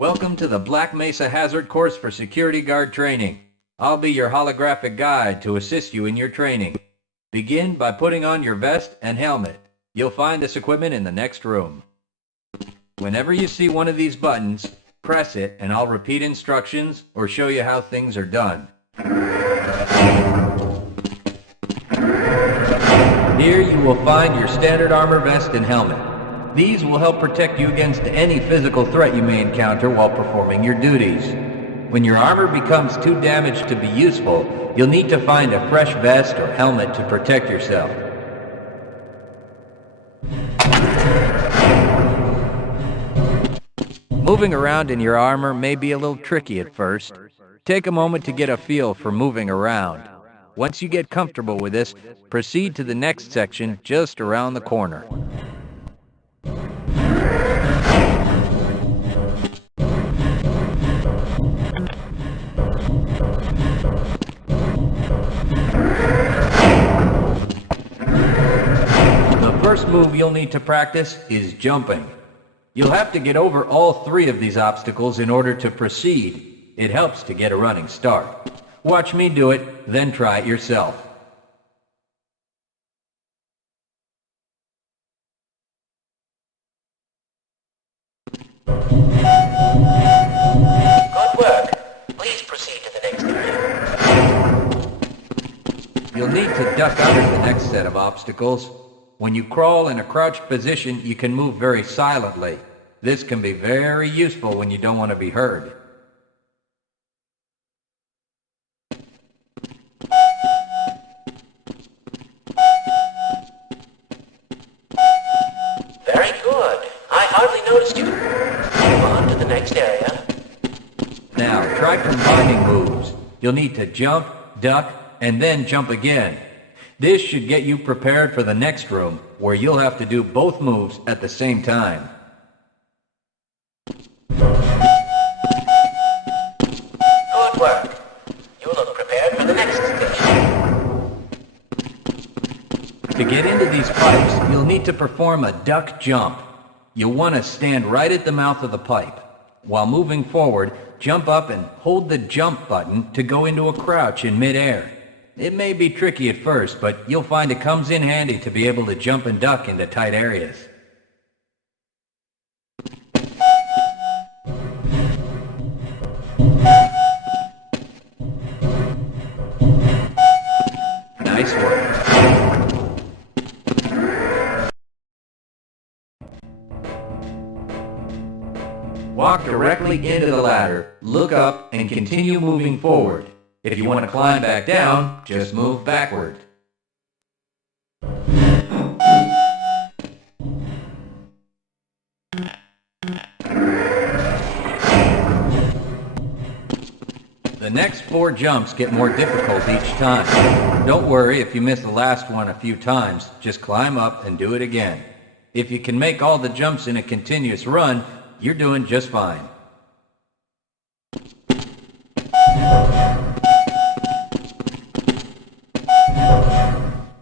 Welcome to the Black Mesa Hazard Course for Security Guard Training. I'll be your holographic guide to assist you in your training. Begin by putting on your vest and helmet. You'll find this equipment in the next room. Whenever you see one of these buttons, press it and I'll repeat instructions or show you how things are done. Here you will find your standard armor vest and helmet. These will help protect you against any physical threat you may encounter while performing your duties. When your armor becomes too damaged to be useful, you'll need to find a fresh vest or helmet to protect yourself. Moving around in your armor may be a little tricky at first. Take a moment to get a feel for moving around. Once you get comfortable with this, proceed to the next section just around the corner. The first move you'll need to practice is jumping. You'll have to get over all three of these obstacles in order to proceed. It helps to get a running start. Watch me do it, then try it yourself. Good work. Please proceed to the next area. You'll need to duck under the next set of obstacles. When you crawl in a crouched position, you can move very silently. This can be very useful when you don't want to be heard. Very good. I hardly noticed you. Move on to the next area. Now, try combining moves. You'll need to jump, duck, and then jump again. This should get you prepared for the next room, where you'll have to do both moves at the same time. Good work. You look prepared for the next station. To get into these pipes, you'll need to perform a duck jump. You'll want to stand right at the mouth of the pipe. While moving forward, jump up and hold the jump button to go into a crouch in midair. It may be tricky at first, but you'll find it comes in handy to be able to jump and duck into tight areas. Nice work. Walk directly into the ladder, look up, and continue moving forward. If you want to climb back down, just move backward. The next 4 jumps get more difficult each time. Don't worry if you miss the last one a few times, just climb up and do it again. If you can make all the jumps in a continuous run, you're doing just fine.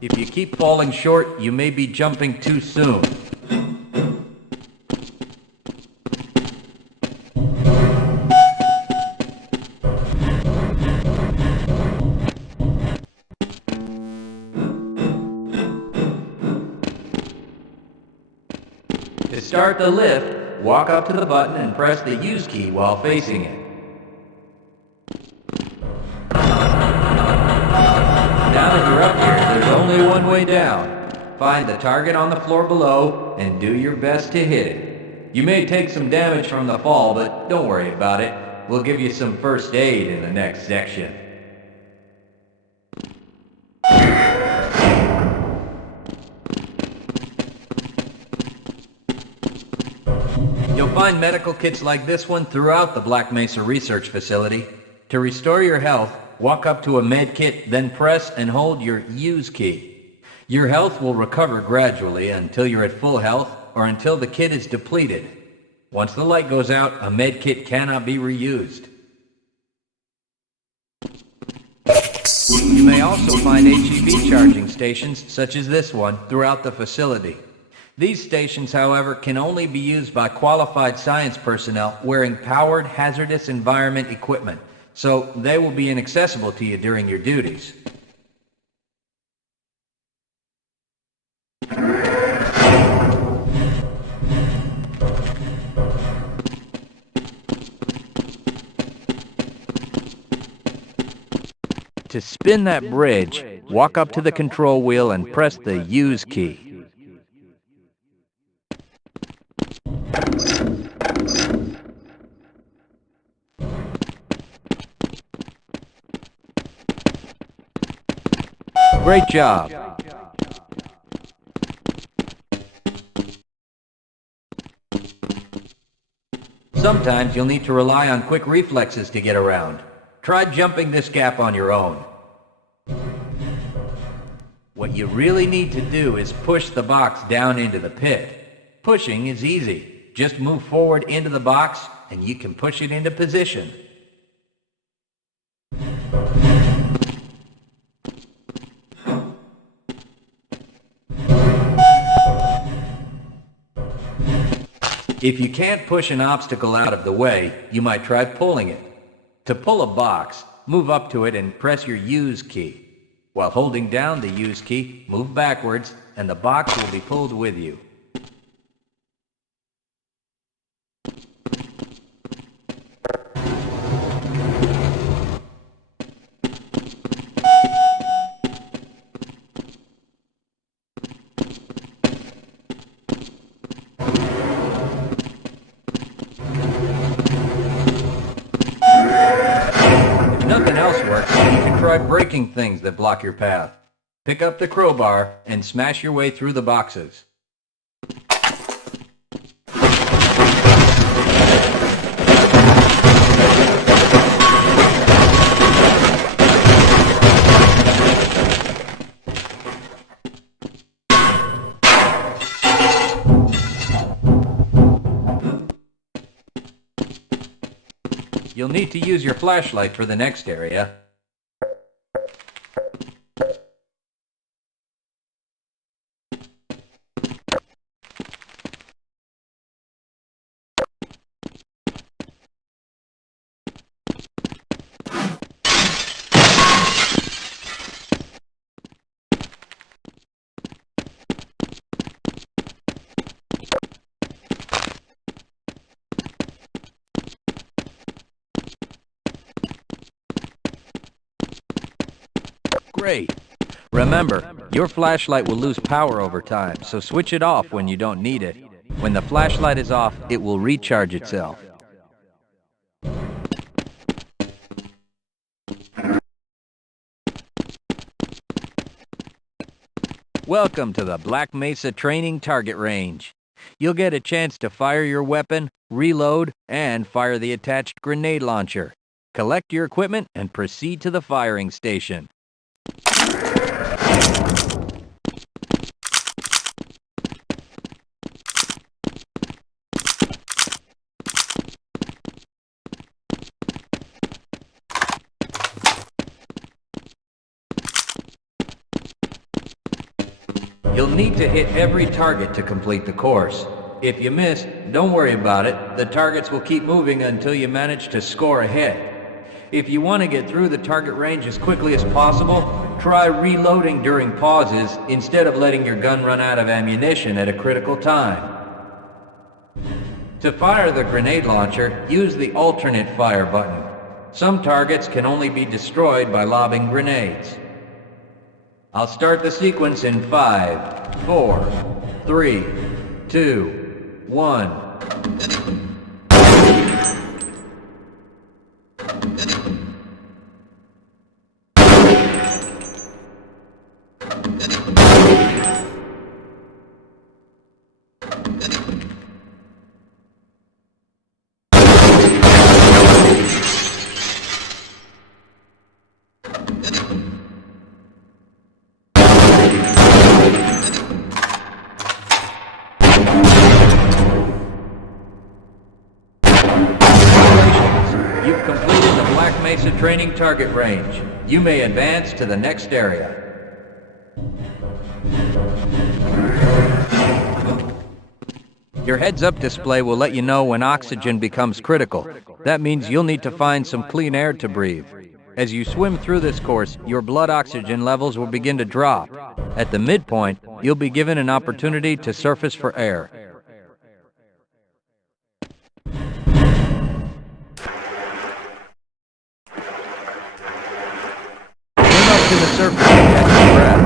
If you keep falling short, you may be jumping too soon. To start the lift, walk up to the button and press the use key while facing it. Now that you're up here, there's only one way down. Find the target on the floor below and do your best to hit it. You may take some damage from the fall, but don't worry about it. We'll give you some first aid in the next section. You'll find medical kits like this one throughout the Black Mesa Research Facility. To restore your health, walk up to a med kit, then press and hold your use key. Your health will recover gradually until you're at full health or until the kit is depleted. Once the light goes out, a med kit cannot be reused. You may also find HEV charging stations, such as this one, throughout the facility. These stations, however, can only be used by qualified science personnel wearing powered hazardous environment equipment, so they will be inaccessible to you during your duties. To spin that bridge, walk up to the control wheel and press the Use key. Great job. Sometimes you'll need to rely on quick reflexes to get around. Try jumping this gap on your own. What you really need to do is push the box down into the pit. Pushing is easy. Just move forward into the box and you can push it into position. If you can't push an obstacle out of the way, you might try pulling it. To pull a box, move up to it and press your Use key. While holding down the Use key, move backwards and the box will be pulled with you. Try breaking things that block your path. Pick up the crowbar and smash your way through the boxes. You'll need to use your flashlight for the next area. Great. Remember, your flashlight will lose power over time, so switch it off when you don't need it. When the flashlight is off, it will recharge itself. Welcome to the Black Mesa Training Target Range. You'll get a chance to fire your weapon, reload, and fire the attached grenade launcher. Collect your equipment and proceed to the firing station. You'll need to hit every target to complete the course. If you miss, don't worry about it. The targets will keep moving until you manage to score a hit. If you want to get through the target range as quickly as possible, try reloading during pauses instead of letting your gun run out of ammunition at a critical time. To fire the grenade launcher, use the alternate fire button. Some targets can only be destroyed by lobbing grenades. I'll start the sequence in 5, 4, 3, 2, 1. You've completed the Black Mesa Training Target Range. You may advance to the next area. Your heads-up display will let you know when oxygen becomes critical. That means you'll need to find some clean air to breathe. As you swim through this course, your blood oxygen levels will begin to drop. At the midpoint, you'll be given an opportunity to surface for air. Swim up to the surface and catch your breath.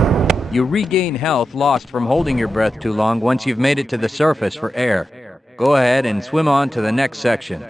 You regain health lost from holding your breath too long once you've made it to the surface for air. Go ahead and swim on to the next section.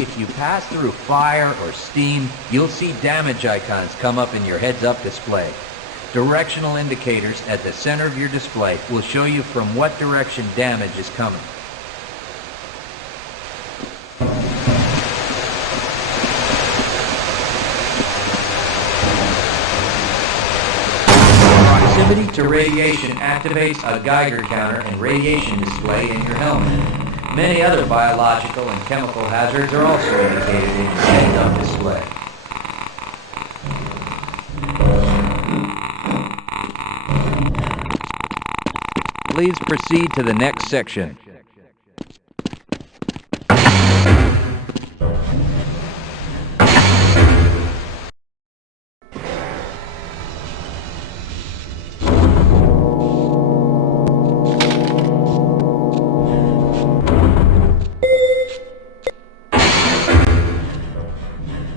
If you pass through fire or steam, you'll see damage icons come up in your heads-up display. Directional indicators at the center of your display will show you from what direction damage is coming. Proximity to radiation activates a Geiger counter and radiation display in your helmet. Many other biological and chemical hazards are also indicated in your heads-up display. Please proceed to the next section.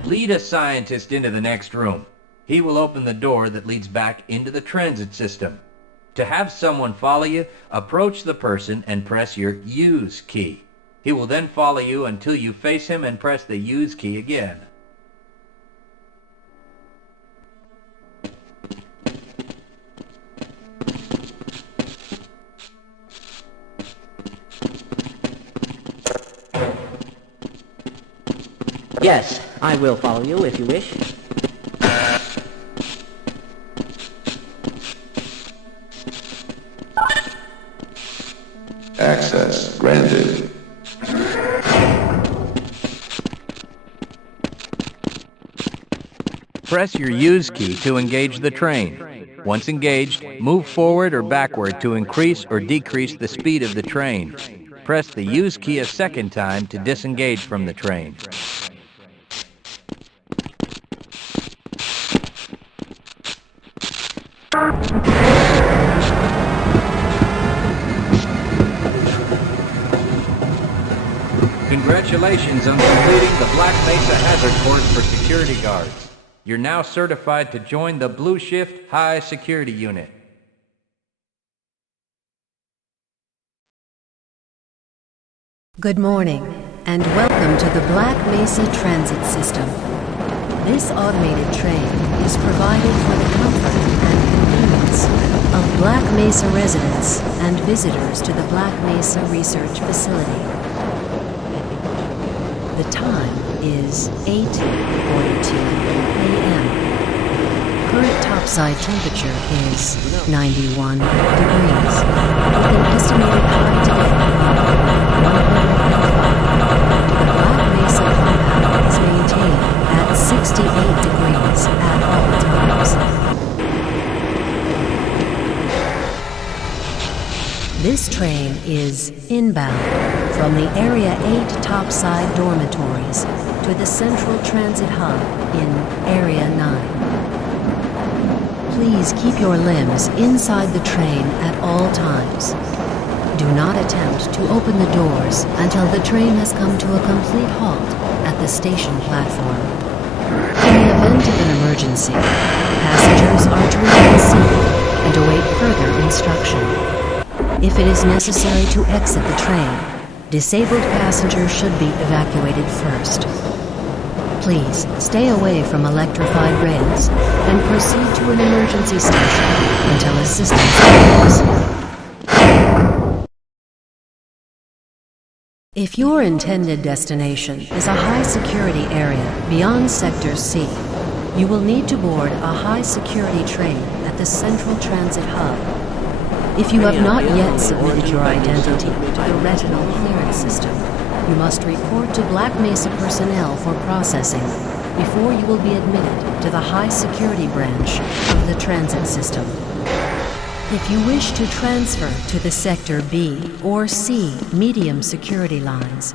Lead a scientist into the next room. He will open the door that leads back into the transit system. To have someone follow you, approach the person and press your Use key. He will then follow you until you face him and press the Use key again. Yes, I will follow you if you wish. Access granted. Press your Use key to engage the train. Once engaged, move forward or backward to increase or decrease the speed of the train. Press the Use key a second time to disengage from the train. Congratulations on completing the Black Mesa Hazard Course for security guards. You're now certified to join the Blue Shift High Security Unit. Good morning, and welcome to the Black Mesa Transit System. This automated train is provided for the comfort and convenience of Black Mesa residents and visitors to the Black Mesa Research Facility. The time is 8:42 a.m. Current topside temperature is 91 degrees, with an estimated high today of 105. The Black Mesa compound is maintained at 68 degrees at all times. This train is inbound from the Area 8 topside dormitories to the Central Transit Hub in Area 9. Please keep your limbs inside the train at all times. Do not attempt to open the doors until the train has come to a complete halt at the station platform. In the event of an emergency, passengers are to remain seated and await further instruction. If it is necessary to exit the train, disabled passengers should be evacuated first. Please stay away from electrified rails and proceed to an emergency station until assistance arrives. If your intended destination is a high-security area beyond Sector C, you will need to board a high-security train at the Central Transit Hub. If you have not yet submitted your identity to the retinal clearance system, you must report to Black Mesa personnel for processing before you will be admitted to the high security branch of the transit system. If you wish to transfer to the Sector B or C medium security lines,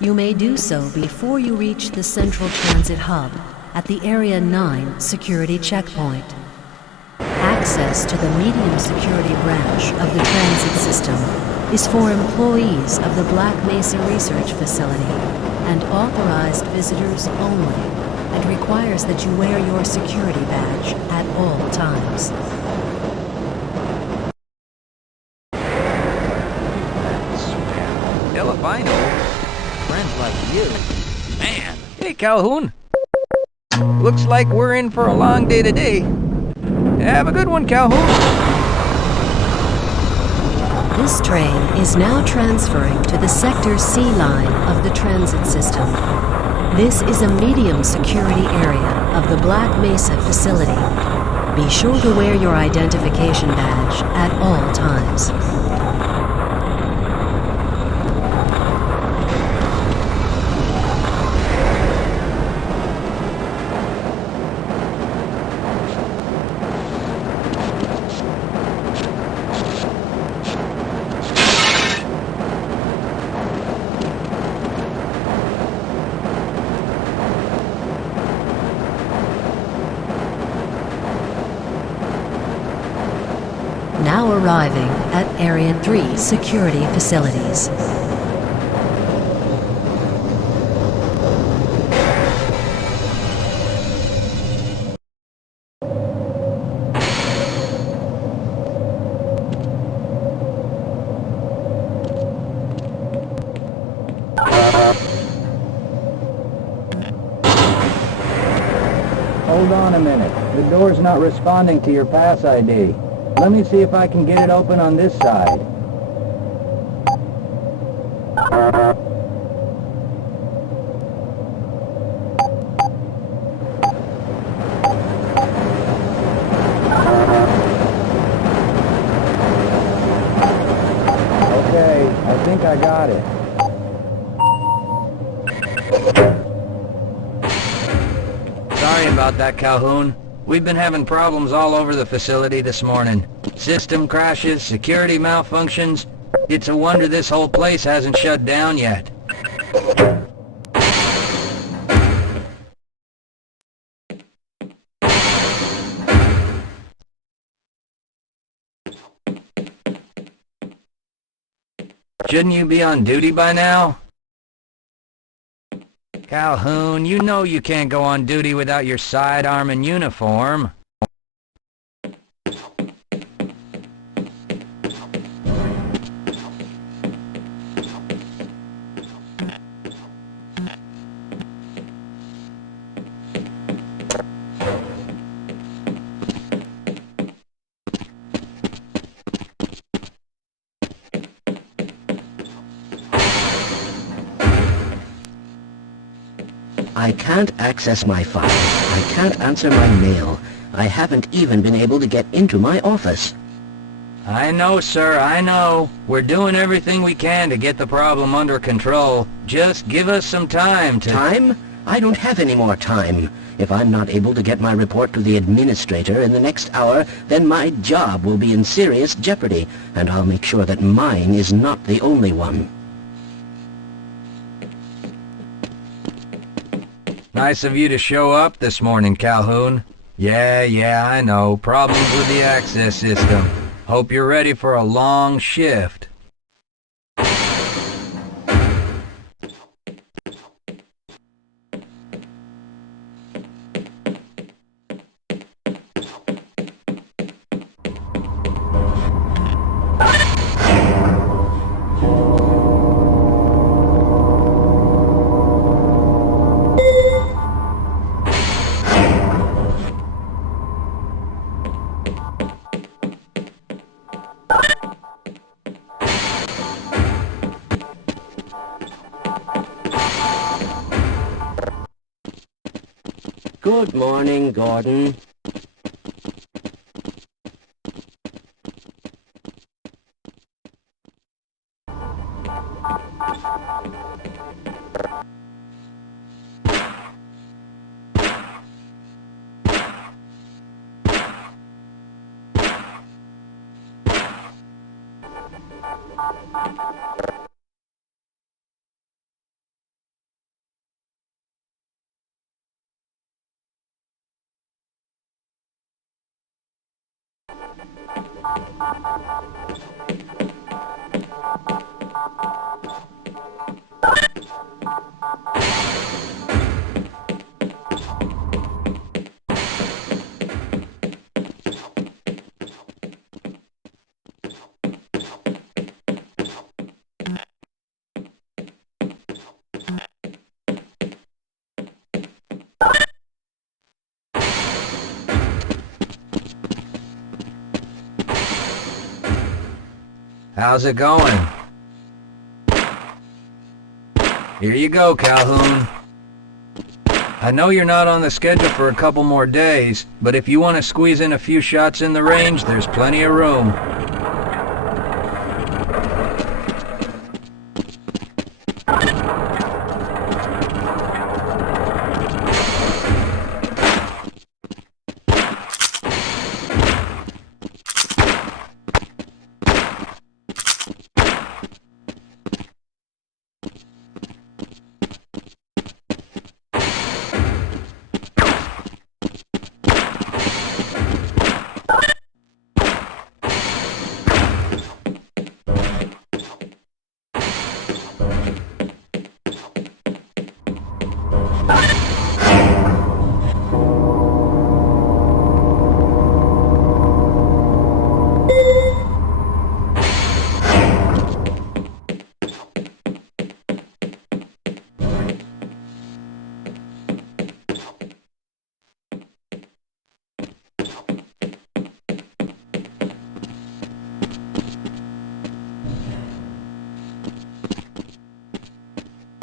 you may do so before you reach the Central Transit Hub at the Area 9 security checkpoint. Access to the medium security branch of the transit system is for employees of the Black Mesa Research Facility and authorized visitors only, and requires that you wear your security badge at all times. Hell if I know. Friends like you. Man. Hey, Calhoun. Looks like we're in for a long day today. Have a good one, Calhoun. This train is now transferring to the Sector C line of the transit system. This is a medium security area of the Black Mesa facility. Be sure to wear your identification badge at all times. Now arriving at Area 3 security facilities. Hold on a minute. The door's not responding to your pass ID. Let me see if I can get it open on this side. Okay, I think I got it. Sorry about that, Calhoun. We've been having problems all over the facility this morning. System crashes, security malfunctions. It's a wonder this whole place hasn't shut down yet. Shouldn't you be on duty by now? Calhoun, you know you can't go on duty without your sidearm and uniform. I can't access my files. I can't answer my mail. I haven't even been able to get into my office. I know, sir, I know. We're doing everything we can to get the problem under control. Just give us some time to... Time? I don't have any more time. If I'm not able to get my report to the administrator in the next hour, then my job will be in serious jeopardy, and I'll make sure that mine is not the only one. Nice of you to show up this morning, Calhoun. Yeah, I know. Problems with the access system. Hope you're ready for a long shift. Good morning, Gordon. How's it going? Here you go, Calhoun. I know you're not on the schedule for a couple more days, but if you want to squeeze in a few shots in the range, there's plenty of room.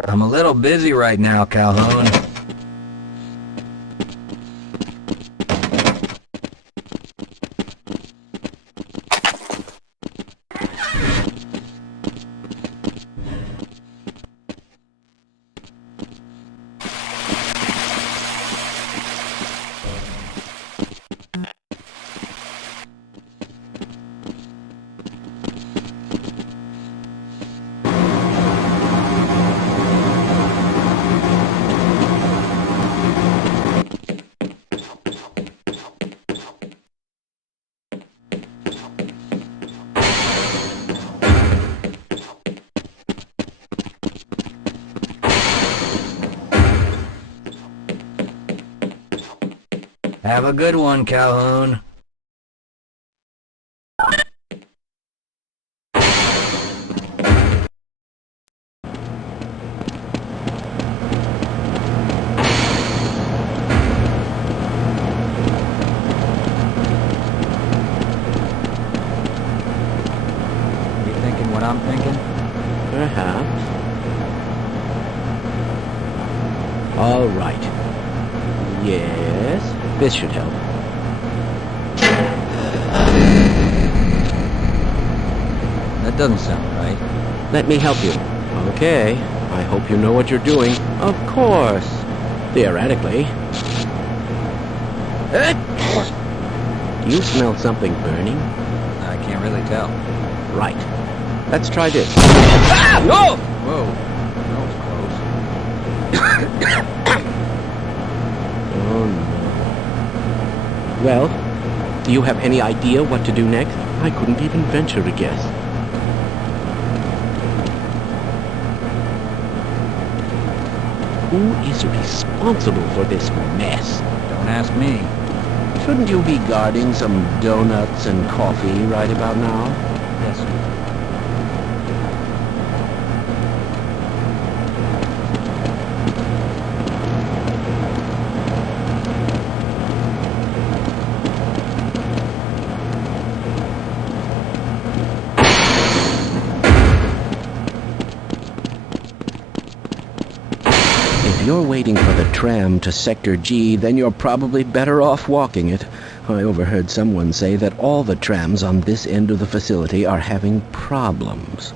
I'm a little busy right now, Calhoun. Have a good one, Calhoun. You thinking what I'm thinking? Perhaps. All right. Yes, this should help. That doesn't sound right. Let me help you. Okay. I hope you know what you're doing. Of course. Theoretically. Do you smell something burning? I can't really tell. Right. Let's try this. Whoa! Whoa. That was close. Oh, no. Well, do you have any idea what to do next? I couldn't even venture to guess. Who is responsible for this mess? Don't ask me. Shouldn't you be guarding some donuts and coffee right about now? Yes, sir. If you're waiting for the tram to Sector G, then you're probably better off walking it. I overheard someone say that all the trams on this end of the facility are having problems.